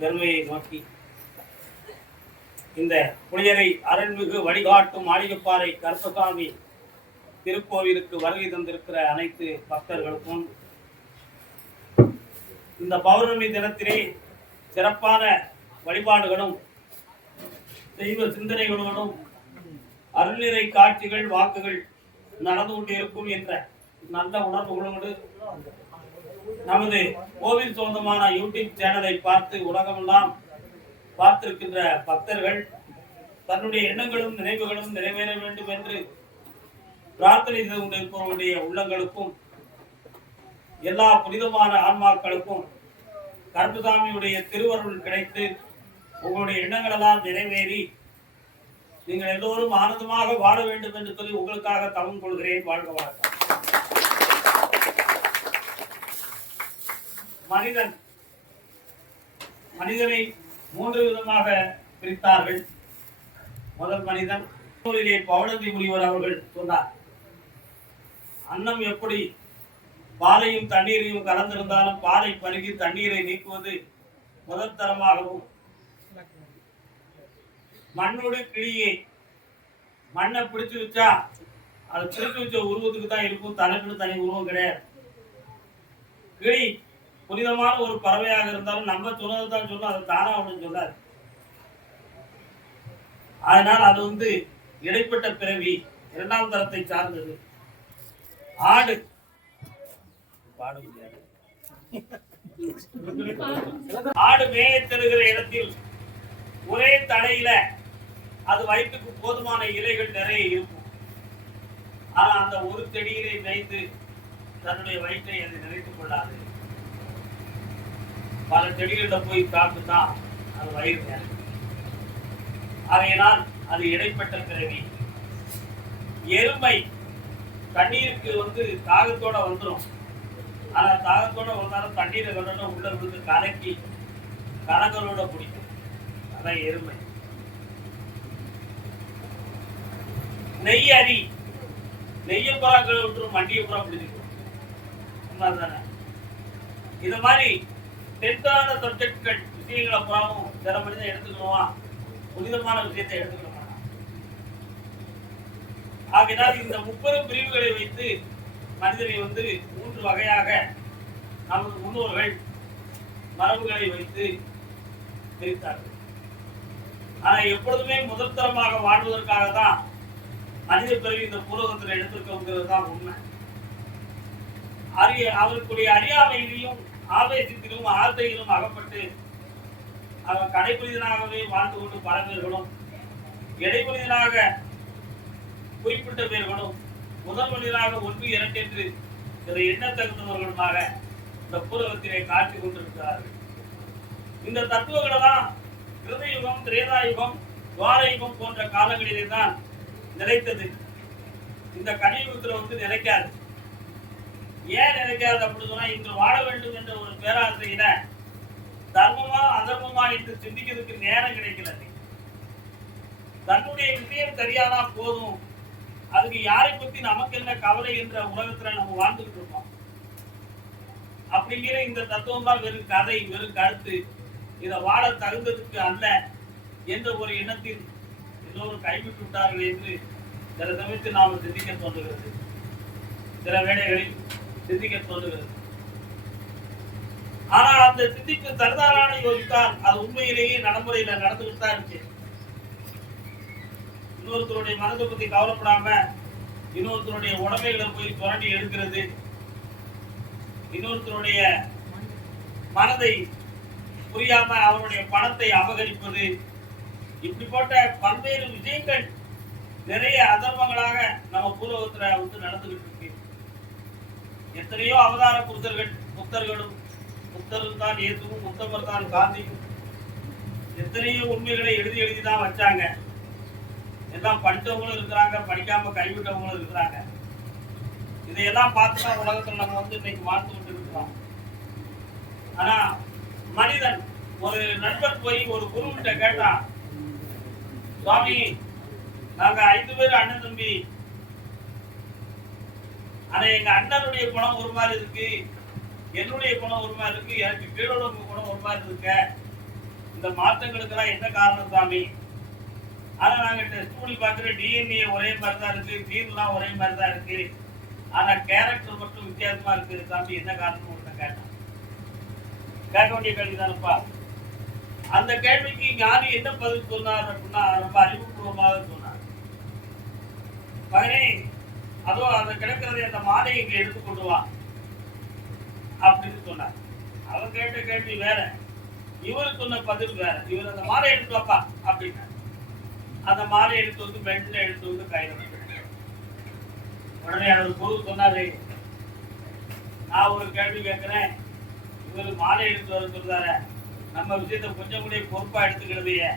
பெருமையை நோக்கி. இந்த புனிதரை அருள்மிகு வழிகாட்டும் மாளிகைப்பாறை கருப்பசாமி திருக்கோவிலுக்கு வருகை தந்திருக்கிற அனைத்து பக்தர்களுக்கும் இந்த பௌர்ணமி தினத்திலே சிறப்பான வழிபாடுகளும் தெய்வ சிந்தனைகளுடனும் அருள்நிறை காட்சிகள் வாக்குகள் நடந்து கொண்டிருக்கும் என்ற நல்ல உணர்வுகளோடு நமது கோவில் சொந்தமான யூடியூப் சேனலை பார்த்து உலகமெல்லாம் பார்த்திருக்கின்ற பக்தர்கள் தன்னுடைய எண்ணங்களும் நினைவுகளும் நிறைவேற வேண்டும் என்று பிரார்த்தனை செய்து கொண்டிருப்பவருடைய உள்ளங்களுக்கும் எல்லா புனிதமான ஆன்மாக்களுக்கும் கருப்புசாமியுடைய திருவருள் கிடைத்து உங்களுடைய எண்ணங்கள் எல்லாம் நிறைவேறி நீங்கள் எல்லோரும் ஆனந்தமாக வாழ வேண்டும் என்று சொல்லி உங்களுக்காக தவம் கொள்கிறேன். வாழ்க வணக்கம் மனிதன் மனிதனை மூன்று விதமாக பிரித்தார்கள். முதல் மனிதன் நூலிலே பவனந்தி முனிவர் அவர்கள் சொன்னார். அன்னம் எப்படி பாலையும் தண்ணீரையும் கலந்திருந்தாலும் பாலை பருகி தண்ணீரை நீக்குவது முதல் தரமாகவும் மண்ணோடு கிளியை மண்ணை பிடிச்சு வச்சா அது பிடிச்சு வச்ச உருவத்துக்கு தான் இருக்கும் தனக்குன்னு தனி உருவம் கிடையாது. கிளி புனிதமான ஒரு பறவையாக இருந்தாலும் நம்ம சொன்னது தான் சொல்லும் அது தானா அப்படின்னு சொல்லாது அதனால் அது வந்து இடைப்பட்ட பிறவி இரண்டாம் தரத்தை சார்ந்தது. ஆடு. ஆடு மேய தருகிற இடத்தில் ஒரே தடையில அது வயிற்றுக்கு போதுமான இலைகள் நிறைய இருக்கும். ஆனா அந்த ஒரு செடியிலே மேய்ந்து தன்னுடைய வயிற்றை அது நிறைத்துக் கொள்ளாது. பல செடிகளில் போய் சாப்பிட்டு தான் அது வயிறு நிறையும் ஆகையினால் அது இடைப்பட்ட பிறவி. எருமை தண்ணீருக்கு வந்து தாகத்தோட வந்துடும் ஆனா தாகத்தோட வந்தாலும் தண்ணீரை கொண்டு உள்ள விழுந்து கலக்கி கலங்களோட பிடிக்கும் அதான் எருமை. நெய் அரி நெய்ய புறாக்களை விட்டுரும் மண்டிய புறா பிடிச்சிக்கும். உண்மைதானே இது மாதிரி டென்த்தான சப்ஜெக்ட்கள் விஷயங்களை புறாவும் சில மனிதன் எடுத்துக்கணுமா? புனிதமான விஷயத்தை எடுத்துக்க ஆகினால் இந்த முப்பெரும் பிரிவுகளை வைத்து மனிதனை வந்து மூன்று வகையாக நமது முன்னோர்கள் மரபுகளை வைத்து பிரித்தார்கள். ஆனா எப்பொழுதுமே முதல்தரமாக வாழ்வதற்காக தான் மனித பிறவி இந்த பூலகத்தில் எடுத்திருக்கோங்கிறது தான் உண்மை. அறிய அவருக்குரிய அறியாமையிலையும் ஆவேசத்திலும் ஆசையிலும் அகப்பட்டு அவன் கடைப்புனிதனாகவே வாழ்ந்து கொண்டு பல பேர்களும் இடைப்புனிதனாக குறிப்பிட்ட பேர்களும் முதல் மனிதனாக ஒன்று இரண்டு என்று சில எண்ண தகுந்தவர்களுமாக இந்த பூலகத்திலே காட்சி கொண்டிருக்கிறார்கள். இந்த தத்துவங்களை தான் கிருதயுகம் திரேதாயுகம் துவாரயுகம் போன்ற காலங்களிலே தான் நிலைத்தது. இந்த கலியுகத்துல வந்து நிலைக்காது. ஏன் நினைக்காது அப்படின்னு சொன்னா இன்று வாழ வேண்டும் என்ற ஒரு பேராசையில தர்மமா அதர்மமா என்று சிந்திக்கிறதுக்கு நேரம் கிடைக்கல தன்னுடைய விஷயம் சரியானா போதும். அதுக்கு யாரை பத்தி நமக்கு என்ன கவலை என்ற உலகத்துல நம்ம வாழ்ந்துகிட்டு இருக்கோம். அப்படிங்கிற இந்த தத்துவம் தான் வெறும் கதை வெறும் கருத்து. இதை வாழ தகுந்ததுக்கு அல்ல என்ற ஒரு எண்ணத்தில் எல்லோரும் கைவிட்டு விட்டார்கள் என்று சில சமயத்தில் நாம் சிந்திக்க தோன்றுகிறது. சில வேளைகளில் சிந்திக்க தோன்றுகிறது ஆனால் அந்த சிந்திப்பு தருதாரான யோசித்தால் அது உண்மையிலேயே நடைமுறையில நடந்துகிட்டு தான் இருக்கு. இன்னொருத்தருடைய மனதை பத்தி கவலைப்படாம இன்னொருத்தருடைய உடமைகளை போய் புரண்டி எடுக்கிறது. இன்னொருத்தருடைய மனதை புரியாம அவருடைய பணத்தை அபகரிப்பது. இப்படிப்பட்ட பல்வேறு விஷயங்கள் நிறைய அதர்மங்களாக நம்ம பூலோகத்துல வந்து நடந்துகிட்டு இருக்கு. எத்தனையோ அவதார புத்தர்கள் புத்தர்களும் புத்தரும் தான் இயேசுவும் புத்தவர் தான் காந்தியும். எத்தனையோ உண்மைகளை எழுதி எழுதி தான் வச்சாங்க. எல்லாம் படித்தவங்களும் இருக்கிறாங்க படிக்காம கைவிட்டவங்களும் இருக்கிறாங்க. இதையெல்லாம் பார்த்து தான் உலகத்தில் நம்ம வந்து இன்னைக்கு வாழ்ந்து கொண்டு இருக்கிறோம் ஆனா மனிதன் ஒரு நண்பர் போய் ஒரு குருவிட்ட கேட்டான் சுவாமி நாங்க ஐந்து பேர் அண்ணன் தம்பி ஆனா எங்க அண்ணனுடைய குணம் ஒரு மாதிரி இருக்கு. என்னுடைய குணம் ஒரு மாதிரி இருக்கு. எனக்கு கீழோட குணம் ஒரு மாதிரி இருக்க. இந்த மாற்றங்களுக்கெல்லாம் என்ன காரணம் சாமி? ஆனா நாங்க டெஸ்ட் பண்ணி பார்க்குற டிஎன்ஏ ஒரே மாதிரி தான் இருக்கு. ஜீன்லாம் ஒரே மாதிரி தான் இருக்கு. ஆனா கேரக்டர் மட்டும் வித்தியாசமா இருக்கு சாமி. என்ன காரணம் ஒருத்தன் கேட்டான். கேட்க வேண்டிய கேள்விதானப்பா அந்த கேள்விக்கு ஞானி என்ன பதில் சொன்னார் அப்படின்னா ரொம்ப அறிவுபூர்வமாக சொன்னார் மகனே அதோ அந்த கிடக்கிறதை அந்த மாலை இங்க எடுத்து கொண்டு வா அப்படின்னு சொன்னார். அவன் கேட்ட கேள்வி வேற. இவர் சொன்ன பதில் வேற. இவர் அந்த மாலை எடுத்து வாப்பா அப்படின்னா அந்த மாலை எடுத்து வந்து பெண்ணில் எடுத்து வந்து கையில உடனே அவர் குரு சொன்னாரு நான் ஒரு கேள்வி கேட்கிறேன். இவர் மாலை எடுத்து வர சொல்றாரு. நம்ம விஷயத்தை கொஞ்சம் கூட பொறுப்பா எடுத்துக்கிறதையே.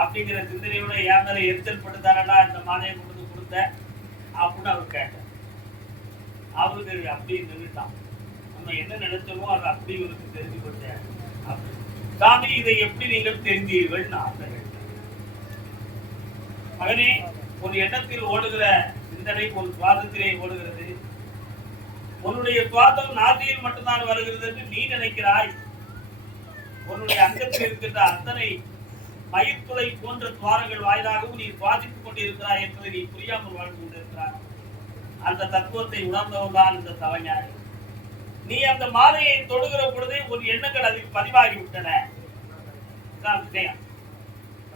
அப்படிங்கிற சிந்தனையோட என் மேல எரிச்சல் பட்டுத்தாரடா இந்த மாலையை கொண்டு வந்து அப்படின்னு அவர் கேட்டார் அவருக்கு அப்படி நின்றுட்டான் நம்ம என்ன நினைச்சோமோ அது அப்படி இவருக்கு தெரிஞ்சு போச்சேன் சாமி இதை எப்படி நீங்கள் தெரிஞ்சீர்கள்? நான் மகனே ஒரு எண்ணத்தில் ஓடுகிற சிந்தனை ஒரு சுவாதத்திலே ஓடுகிறது. உன்னுடைய சுவாதம் நாசியில் மட்டும்தான் வருகிறது என்று நீ நினைக்கிறாய். உன்னுடைய அங்கத்தில் இருக்கின்ற அத்தனை மயிர்த்துளை போன்ற துவாரங்கள் வாயிலாகவும் நீ சுவாசித்துக் கொண்டிருக்கிறாய் என்பதை நீ புரியாமல் வாழ்ந்து அந்த தத்துவத்தை உணர்ந்தவன் தான் இந்த தவஞானி. நீ அந்த மாலையை தொடுகிற பொழுதே உன் எண்ணங்கள் அதில் பதிவாகி விட்டன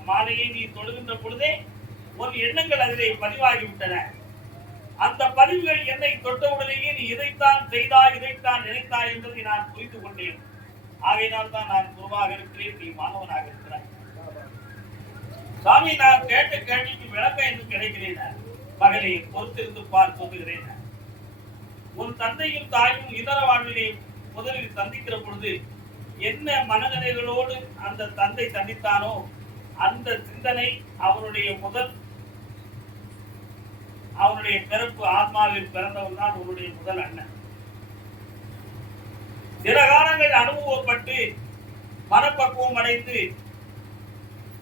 மாலையை நீ தொடுகின்ற பொழுதே உன் எண்ணங்கள் அதிலே பதிவாகி விட்டன அந்த பதிவுகள் என்னை தொட்டவுடனேயே நீ இதைத்தான் செய்தாய் இதைத்தான் நினைத்தாய் என்பதை நான் புரிந்து கொண்டேன். ஆகையினால் தான் நான் குருவாக இருக்கிறேன் நீ மாணவனாக இருக்கிறாய். சாமி நான் கேட்ட கேள்விக்கு விளக்கம் என்று கிடைக்கிறேன் மகளே பொறுத்திருந்து பார் சொல்லுகிறேன் உன் தந்தையும் தாயும் இதர வாழ்விலே முதலில் சந்திக்கிற பொழுது என்ன மனநிலைகளோடு அந்த தந்தை சந்தித்தானோ அந்த சிந்தனை அவனுடைய முதல் அவனுடைய பிறப்பு ஆத்மாவில் பிறந்தவன் தான் உன்னுடைய முதல் அண்ணன். சில காலங்கள் அனுபவப்பட்டு மனப்பக்குவம் அடைந்து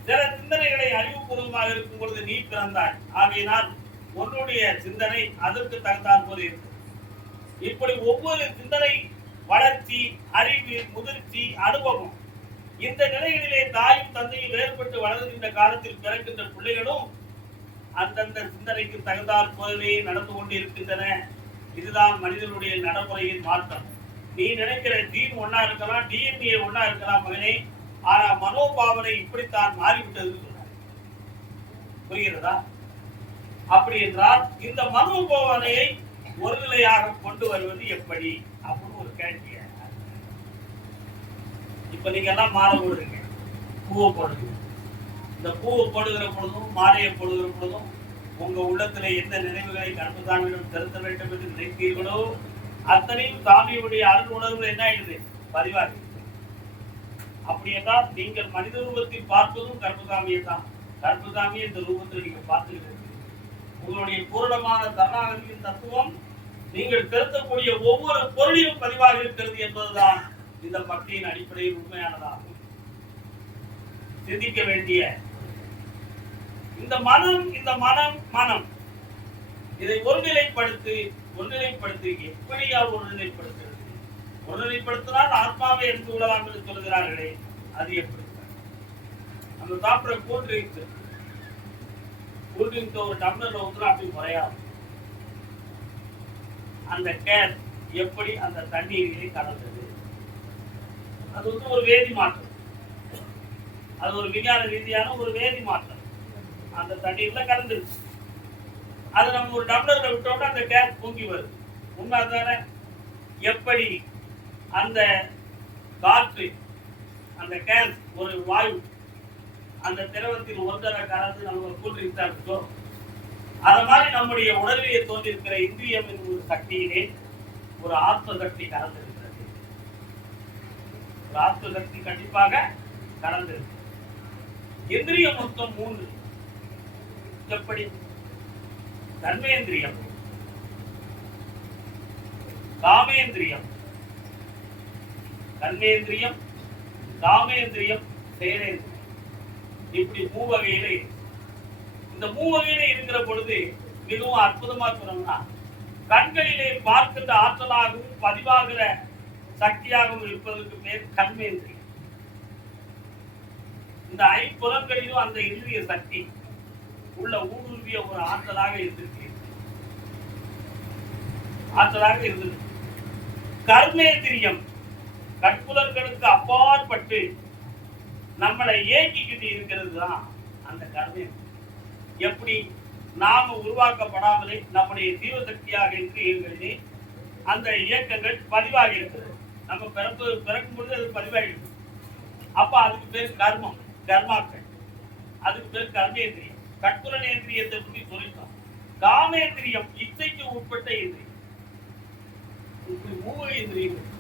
சில சிந்தனைகளை அறிவுபூர்வமாக இருக்கும் பொழுது நீ பிறந்தாய். ஆகையினால் உன்னுடைய சிந்தனை அதற்கு தகுந்தால் போது இப்படி ஒவ்வொரு சிந்தனை வளர்ச்சி அறிவு முதிர்ச்சி அனுபவம் இந்த நிலைகளிலே தாயும் தந்தையும் வேறுபட்டு வளர்கின்ற காலத்தில் பிறக்கின்ற பிள்ளைகளும் அந்தந்த சிந்தனைக்கு தகுந்தால் போலவே நடந்து கொண்டு இருக்கின்றன இதுதான் மனிதனுடைய நடைமுறையின் மாற்றம். நீ நினைக்கிற டீம் ஒன்னா இருக்கலாம் டிஎன்ஏ ஒன்னா இருக்கலாம் மகனே ஆனா மனோபாவனை இப்படித்தான் மாறிவிட்டது புரிகிறதா? அப்படி என்றால் இந்த மனோபாவனையை ஒருநிலையாக கொண்டு வருவது எப்படி? அப்படின்னு ஒரு கேள்வி. இப்ப நீங்க எல்லாம் மாலை போடுறீங்க. பூவை போடுறீங்க. இந்த பூவை போடுகிற பொழுதும் மாலையை போடுகிற பொழுதும் உங்க உள்ளத்துல எந்த நினைவுகளை கருப்புதாமியிடம் செலுத்த வேண்டும் என்று நினைத்தீர்களோ அத்தனையும் சாமியுடைய அருள் உணர்வு என்ன ஆயிடுது? பதிவாகி அப்படி என்றால் நீங்கள் மனித ரூபத்தில் பார்ப்பதும் கர்ப்பசாமியை தான் கர்ப்பசாமியை இந்த ரூபத்தில் நீங்க பார்த்துக்கிட்டு உங்களுடைய பூரணமான தருணாகதியின் தத்துவம் நீங்கள் திருத்தக்கூடிய ஒவ்வொரு பொருளிலும் பதிவாக இருக்கிறது என்பதுதான் இந்த பக்தியின் அடிப்படையில் உண்மையானதாகும். சிந்திக்க வேண்டிய இந்த மனம் இந்த மனம் மனம். இதை ஒருநிலைப்படுத்தி ஒருநிலைப்படுத்தி எப்படியா ஒருநிலைப்படுத்துகிறது ஒருநிலைப்படுத்தினால் ஆத்மாவை எடுத்து விடலாம் என்று சொல்கிறார்களே அது எப்படி? நம்ம சாப்பிட்ற கூல் ட்ரிங்க்ஸ் ஒரு டம்ளர்ல ஊத்துனா அப்படி குறையாது. அந்த கேர் எப்படி அந்த தண்ணீரிலே கலந்தது? அது வந்து ஒரு வேதி மாற்றம். அது ஒரு விஞ்ஞான ரீதியான ஒரு வேதி மாற்றம். அந்த தண்ணீர்ல கலந்துருச்சு. அது நம்ம ஒரு டம்ளர்ல விட்டோம்னா அந்த கேஸ் பொங்கி வருது உண்மை தானே எப்படி அந்த காற்று அந்த கேஸ் ஒரு வாயு அந்த திரவத்தில் ஒன்றரை கலந்து நம்ம கூல்ட்ரிங்க்ஸா இருக்கோ அது மாதிரி நம்முடைய உடலிலே தோன்றிருக்கிற இந்திரியம் என்ற ஒரு சக்தியிலே ஒரு ஆத்ம சக்தி கலந்திருக்கிறது. ஒரு ஆத்ம சக்தி கண்டிப்பாக கலந்திருக்கு இந்திரியம் மொத்தம் மூன்று. எப்படி? தர்மேந்திரியம் காமேந்திரியம். கர்மேந்திரியம் காமேந்திரியம் செயலேந்திரியம். இப்படி மூவகையில இருக்கு. இந்த மூவகையில இருக்கிற பொழுது மிகவும் அற்புதமா சொன்னோம்னா கண்களிலே பார்க்கின்ற ஆற்றலாகவும் பதிவாகிற சக்தியாகவும் இருப்பதற்கு பேர் கண்மேந்திரி இந்த ஐம்புலன்களிலும் அந்த இந்திரிய சக்தி உள்ள ஊடுருவிய ஒரு ஆற்றலாக இருந்திருக்கு ஆற்றலாக இருந்தது கர்மேந்திரியம் கற்புலன்களுக்கு அப்பாற்பட்டு நம்மளை இயக்கிக்கிட்டு இருக்கிறது தான் அந்த கர்மேந்திரியம் எப்படி நாம உருவாக்கப்படாமலே நம்முடைய ஜீவசக்தியாக இருக்கிறது அந்த இயக்கங்கள் பதிவாகி இருக்கிறது. நம்ம பிறப்பு பிறக்கும் பொழுது அது பதிவாகி அப்ப அதுக்கு பேர் கர்மம் கர்மாக்கள். அதுக்கு பேர் கர்மேந்திரியம். கற்புலனேந்திரியத்தை பற்றி சொல்லிட்டோம் காமேந்திரியம் இச்சைக்கு உட்பட்ட இந்திரியம். இப்படி மூவ இந்திரியங்கள்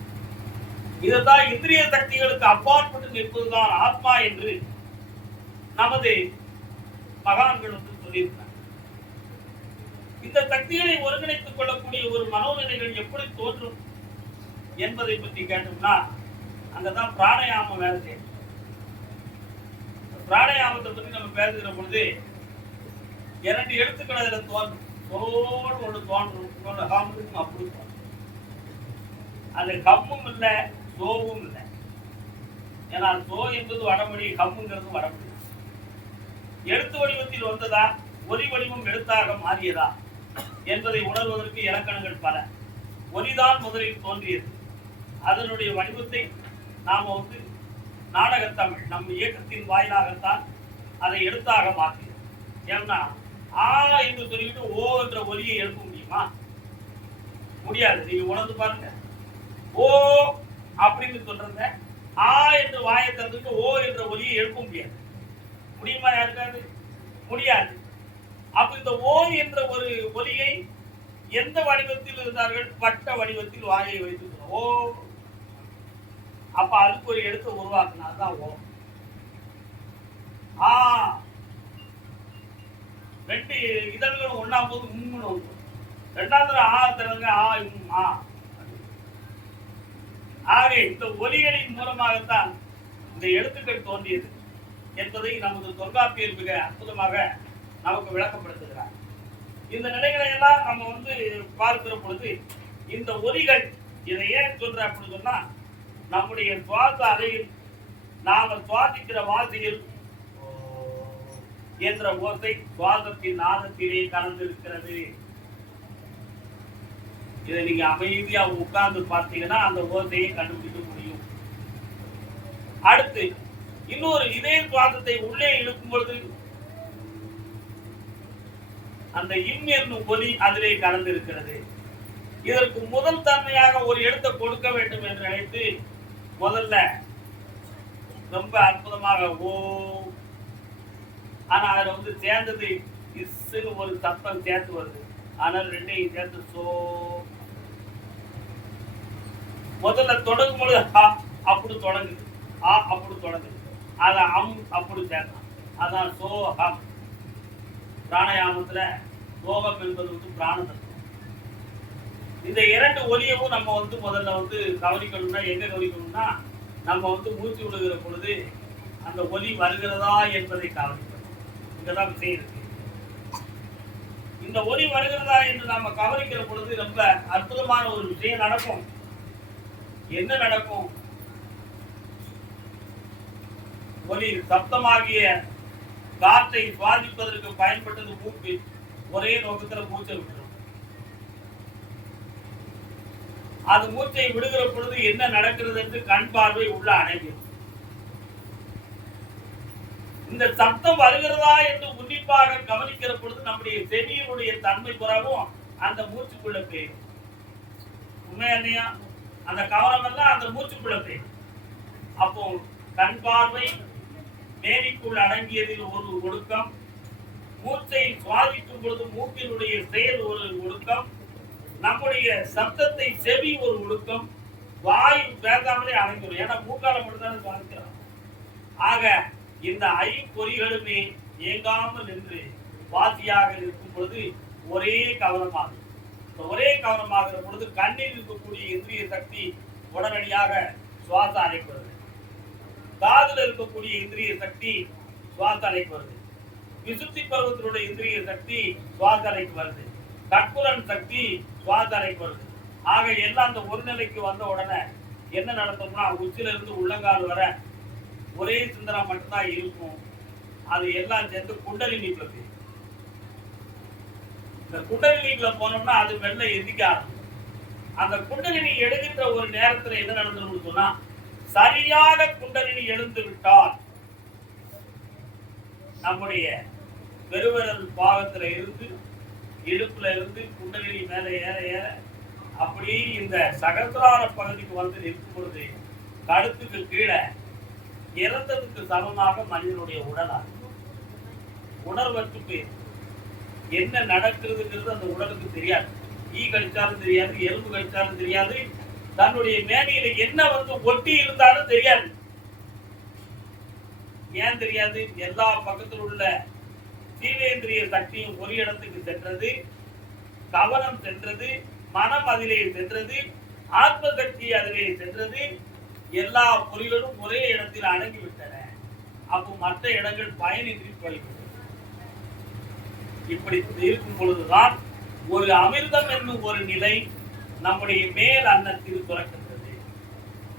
இதுதான் இந்திரிய சக்திகளுக்கு அப்பாற்பட்டு நிற்பதுதான் ஆத்மா என்று நமது மகான்கள் வந்து சொல்லியிருக்காங்க இந்த சக்திகளை ஒருங்கிணைத்துக் கொள்ளக்கூடிய ஒரு மனோநிலைகள் எப்படி தோன்றும் என்பதை பற்றி கேட்டோம்னா அங்கதான் பிராணயாமம் வேலை செய்யும். பிராணயாமத்தை பற்றி நம்ம பேசுகிற பொழுது இரண்டு எழுத்துக்கள் அதில் தோன்றும். தோடு ஒன்று தோன்றும் இன்னொன்று ஹம் அப்படி தோன்றும். அது கம்மும் இல்லை தோவும் இல்லை. ஏன்னா சோ என்பது வடமொழி கம்முங்கிறது வடமொழி. எழுத்து வடிவத்தில் வந்ததா? ஒலி வடிவம் எழுத்தாக மாறியதா? என்பதை உணர்வதற்கு இலக்கணங்கள் பல. ஒலிதான் முதலில் தோன்றியது. அதனுடைய வடிவத்தை நாம வந்து நாடகத்தமிழ் நம் இயக்கத்தின் வாயிலாகத்தான் அதை எழுத்தாக மாற்றியது. ஏன்னா ஆ என்று சொல்லிவிட்டு ஓ என்ற ஒலியை எழுப்ப முடியுமா? முடியாது. நீங்க உணர்ந்து பாருங்க. ஓ அப்படின்னு சொல்றத ஆ என்று வாயை திறந்துட்டு ஓ என்ற ஒலியை எழுப்ப முடியாது. முடியுமா யாருக்காது முடியாது. அப்ப இந்த ஓ என்ற ஒரு ஒலியை எந்த வடிவத்தில் இருந்தார்கள்? வட்ட வடிவத்தில் வாயை வைத்து ஓ. அப்ப அதுக்கு ஒரு எழுத்தை உருவாக்குனா தான் ஓ. ஆ. ரெண்டு இதழ்களும் ஒன்னா போது உம்முன்னு ரெண்டாவது ஆ திறங்க ஆ உம் ஆ. ஆக இந்த ஒலிகளின் மூலமாகத்தான் இந்த எழுத்துக்கள் தோன்றியது என்பதை நமது தொல்காப்பியர் மிக அற்புதமாக நமக்கு விளக்கப்படுத்துகிறார். இந்த நிலைகளை எல்லாம் நம்ம வந்து பார்க்கிற பொழுது இந்த ஒலிகள் இதை ஏன் சொல்ற அப்படின்னு சொன்னா நம்முடைய சுவாச அறையில் நாம சுவாசிக்கிற வாசியில் என்ற ஓசை சுவாசத்தின் நாதத்திலே கலந்திருக்கிறது. இதை நீங்க அமைதியா உட்கார்ந்து பார்த்தீங்கன்னா அந்த ஓசையை கண்டுபிடிக்க முடியும். அடுத்து இன்னொரு இதே சுவாசத்தை உள்ளே இழுக்கும் பொழுது அந்த இம் என்னும் ஒலி அதிலே கலந்திருக்கிறது. இதற்கு முதல் தன்மையாக ஒரு இடத்தை கொடுக்க வேண்டும் என்று நினைத்து முதல்ல ரொம்ப அற்புதமாக ஓ ஆனா அதுல வந்து சேர்ந்தது இஸ்ன்னு ஒரு சத்தம் சேர்த்து வருது. ஆனால் ரெண்டையும் சேர்த்து சோ முதல்ல தொடங்கும் பொழுது ஹ அப்படி தொடங்குது. ஆ அப்படி தொடங்குது. அதை அம் அப்படி சேர்த்தான் அதான் சோகம். பிராணாயாமத்துல சோகம் என்பது வந்து பிராண தத்துவம் இந்த இரண்டு ஒலியவும் நம்ம வந்து முதல்ல வந்து கவனிக்கணும்னா எங்க கவனிக்கணும்னா நம்ம வந்து மூச்சு விடுகிற பொழுது அந்த ஒலி வருகிறதா என்பதை கவனிக்கணும். இங்கதான் விஷயம் இருக்கு. இந்த ஒலி வருகிறதா என்று நாம கவனிக்கிற பொழுது ரொம்ப அற்புதமான ஒரு விஷயம் நடக்கும். என்ன நடக்கும்? ஒலி சப்தமாகிய காற்றை சுவாசிப்பதற்கு பயன்பட்டது மூக்கு. ஒரே நோக்கத்துல மூச்சை விட்டுரும். அது மூச்சை விடுகிற பொழுது என்ன நடக்கிறது என்று கண் பார்வை உள்ள அணைகிறது இந்த சப்தம் வருகிறதா என்று உன்னிப்பாக கவனிக்கிற பொழுது நம்முடைய செவியினுடைய தன்மை குறவும் அந்த மூச்சுக்குள்ள பெய்யும் உண்மையா இல்லையா? அந்த கவனம் எல்லாம் அந்த மூச்சுக்குள்ள பெய்யும் அப்போ கண் பார்வை மேனிக்குள் அடங்கியதில் ஒரு ஒடுக்கம் மூச்சை சுவாதிக்கும் பொழுது மூக்கினுடைய செயல் ஒரு ஒடுக்கம் நம்முடைய சப்தத்தை செவி ஒரு ஒடுக்கம் வாய் பேசாமலே அடங்கிடும். ஏன்னா மூக்கால மட்டும்தான் சுவாசிக்கிறோம். ஆக இந்த ஐம்பொறிகளுமே இயங்காமல் நின்று வாசியாக இருக்கும் பொழுது ஒரே கவனமாக ஒரே கவனமாகிற பொழுது கண்ணில் இருக்கக்கூடிய இந்திரிய சக்தி உடனடியாக சுவாச அழைப்பு வருது. இருக்கக்கூடிய இந்திரிய சக்தி சுவாச அலைக்கு வருது. விசுத்தி பருவத்தினுடைய இந்திரிய சக்தி சுவாச அழைப்பு வருது. கற்புரன் சக்தி சுவாச அழைப்பு வருது. ஆக எல்லாம் அந்த ஒரு நிலைக்கு வந்த உடனே என்ன நடக்கும்னா உச்சில இருந்து உள்ளங்கால் வர ஒரே சிந்தனை மட்டும்தான் இருக்கும். அது எல்லாம் சேர்ந்து குண்டலினி பிரதி இந்த குண்டலினிக்குள்ள போனோம்னா அது வெள்ளை எதிக்க ஆரம்பிக்கும் அந்த குண்டலினி எழுகின்ற ஒரு நேரத்துல என்ன நடந்துருன்னு சொன்னா சரியாக குண்டலினி எழுந்து விட்டால் நம்முடைய பெருவரல் பாகத்துல இருந்து இடுப்புல இருந்து குண்டலினி மேல ஏற ஏற அப்படி இந்த சகசிரார பகுதிக்கு வந்து நிற்கும் பொழுது கழுத்துக்கு கீழே இறந்ததுக்கு சமமாக மனிதனுடைய உடலாகும். உணர்வற்று உணர்வற்றுக்கு என்ன நடக்கிறதுங்கிறது அந்த உடலுக்கு தெரியாது. ஈ கழிச்சாலும் தெரியாது எலும்பு கழிச்சாலும் தெரியாது. தன்னுடைய மேனியில என்ன வந்து ஒட்டி இருந்தாலும் தெரியாது. ஏன் தெரியாது? எல்லா பக்கத்தில் உள்ள ஜீவேந்திரிய சக்தியும் ஒரு இடத்துக்கு சென்றது கவனம் சென்றது மனம் அதிலே சென்றது ஆத்ம சக்தி அதிலே சென்றது. எல்லா பொறிகளும் ஒரே இடத்தில் அடங்கிவிட்டன. அப்போ மற்ற இடங்கள் பயனின்றி போய்விட்டது இப்படி இருக்கும் பொழுதுதான் ஒரு அமிர்தம் என்னும் ஒரு நிலை நம்முடைய மேல் அன்னத்தில் துறக்கின்றது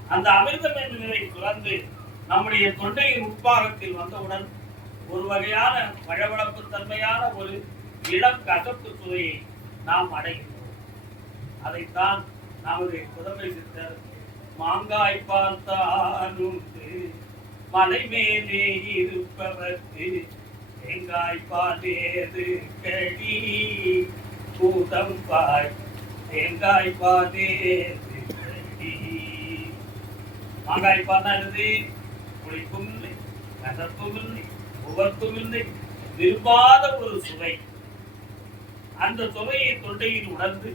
அந்த அமிர்தம் என்னும் நிலை துறந்து நம்முடைய தொண்டையின் உட்பாகத்தில் வந்தவுடன் ஒரு வகையான வழவழப்பு தன்மையான ஒரு இளம் கசப்பு சுவையை நாம் அடைகின்றோம். அதைத்தான் நமது புதமை சித்தர் மாங்காய் பார்த்தாலும் மலை மேலே இருப்பவர்க்கு தேங்காய் பாலேது கடி பூதம் பாய் தேங்காய் பாலேது கடி மாங்காய் பால்னா என்னது புளிப்பும் இல்லை கசப்பும் இல்லை உவர்ப்பும் இல்லை. விரும்பாத ஒரு சுவை. அந்த சுவையை தொண்டையில் உணர்ந்து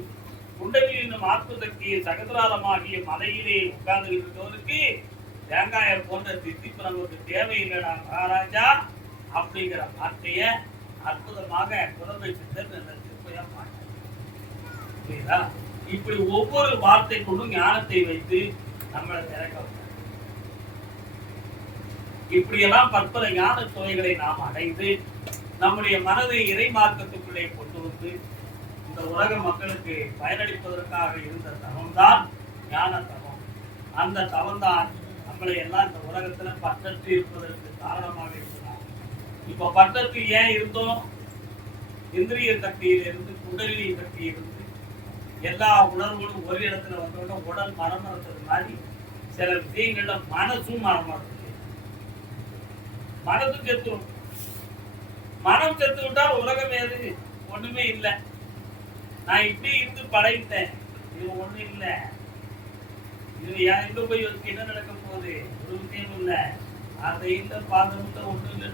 குண்டலின் ஆத்ம சக்தியை சகசிராரமாகிய மலையிலே உட்கார்ந்து இருக்கிறவனுக்கு தேங்காயை போன்ற தித்திப்பு நமக்கு தேவையில்லடா மகாராஜா. அப்படிங்கிற வார்த்தைய அற்புதமாக புலமை சித்தர் இந்த திருப்பையா புரியுதா? இப்படி ஒவ்வொரு வார்த்தை கொண்டும் ஞானத்தை வைத்து நம்மளை திறக்க இப்படியெல்லாம் பற்பல ஞான சுவைகளை நாம் அடைந்து நம்முடைய மனதை இறை மார்க்கத்துக்குள்ளே கொண்டு வந்து இந்த உலக மக்களுக்கு பயனளிப்பதற்காக இருந்த தவம்தான் ஞான தவம். அந்த தவம்தான் நம்மளை எல்லாம் இந்த உலகத்துல பற்றற்று இருப்பதற்கு காரணமாக இப்ப பட்டத்தில் ஏன் இருந்தோம்? இந்திரிய சக்தியில இருந்து குண்டலினி சக்தி இருந்து எல்லா உணர்வுகளும் ஒரு இடத்துல வந்தோட உடல் மரமறுத்தது மாதிரி சில விஷயங்கள்ல மனசும் மரமறுத்தது மனசு செத்துரும் மனம் செத்து விட்டால் உலகம் ஏது ஒண்ணுமே இல்லை. நான் இப்படி இருந்து படைத்தேன். இது ஒண்ணு இல்லை. இது எங்க போய் வச்சு என்ன நடக்க போகுது? ஒரு விஷயம் இல்ல. அதை இல்ல பாதம் இல்ல ஒண்ணு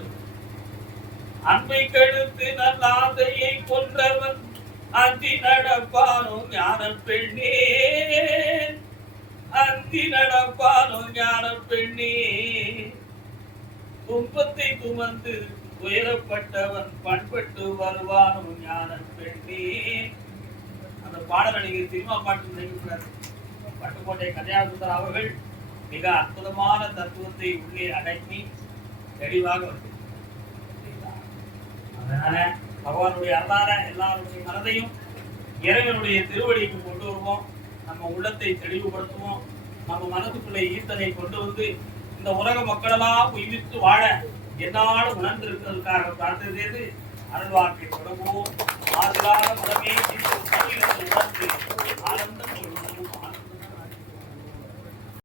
அன்பை கெடுத்து நல்ல ஆசையை கொன்றவன் அந்தி நடப்பானோ ஞான பெண்ணே. அந்தி நடப்பானோ ஞான பெண்ணே. துன்பத்தை சுமந்து உயரப்பட்டவன் பண்பட்டு வருவானோ ஞான பெண்ணே. அந்த பாடல் நீங்க சினிமா பாட்டு நினைக்கிறார் பட்டுக்கோட்டை கன்னியாகுமரி அவர்கள் மிக அற்புதமான தத்துவத்தை உள்ளே அடக்கி தெளிவாக வருது அதனால பகவானுடைய அருளால எல்லாருடைய மனதையும் இறைவனுடைய திருவடிக்கு கொண்டு வருவோம். நம்ம உள்ளத்தை தெளிவுபடுத்துவோம். நம்ம மனதுக்குள்ளே ஈர்த்தனை கொண்டு வந்து இந்த உலக மக்களெல்லாம் உயிர்த்து வாழ என்னாலும் உணர்ந்திருக்கிறதுக்காக பிரார்த்தனை செய்து அருள்வாக்கை தொடங்குவோம். ஆதிலாக மனமே உணர்ந்து ஆனந்தம்